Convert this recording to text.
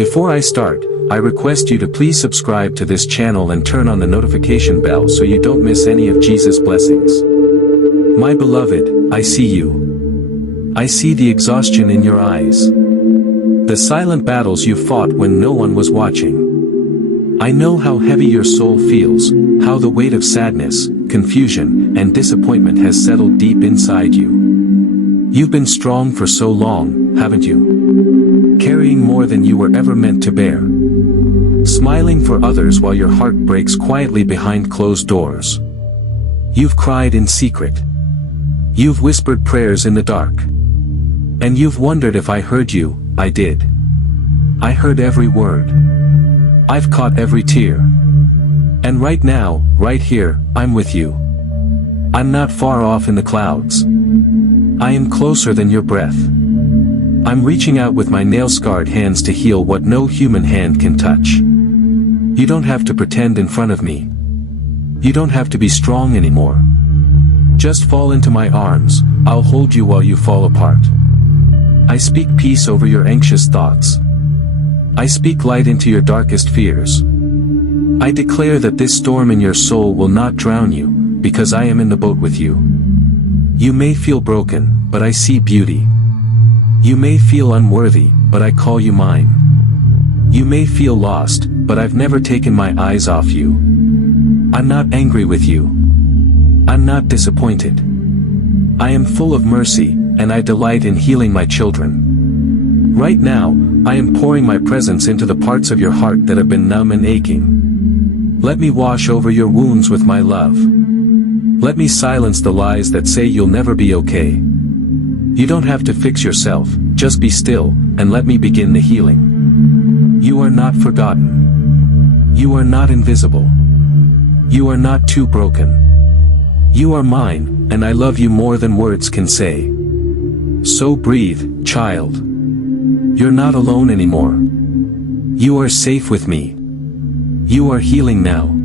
Before I start, I request you to please subscribe to this channel and turn on the notification bell so you don't miss any of Jesus' blessings. My beloved, I see you. I see the exhaustion in your eyes. The silent battles you fought when no one was watching. I know how heavy your soul feels, how the weight of sadness, confusion, and disappointment has settled deep inside you. You've been strong for so long, haven't you? Carrying more than you were ever meant to bear. Smiling for others while your heart breaks quietly behind closed doors. You've cried in secret. You've whispered prayers in the dark. And you've wondered if I heard you. I did. I heard every word. I've caught every tear. And right now, right here, I'm with you. I'm not far off in the clouds. I am closer than your breath. I'm reaching out with my nail-scarred hands to heal what no human hand can touch. You don't have to pretend in front of me. You don't have to be strong anymore. Just fall into my arms, I'll hold you while you fall apart. I speak peace over your anxious thoughts. I speak light into your darkest fears. I declare that this storm in your soul will not drown you, because I am in the boat with you. You may feel broken, but I see beauty. You may feel unworthy, but I call you mine. You may feel lost, but I've never taken my eyes off you. I'm not angry with you. I'm not disappointed. I am full of mercy, and I delight in healing my children. Right now, I am pouring my presence into the parts of your heart that have been numb and aching. Let me wash over your wounds with my love. Let me silence the lies that say you'll never be okay. You don't have to fix yourself, just be still, and let me begin the healing. You are not forgotten. You are not invisible. You are not too broken. You are mine, and I love you more than words can say. So breathe, child. You're not alone anymore. You are safe with me. You are healing now.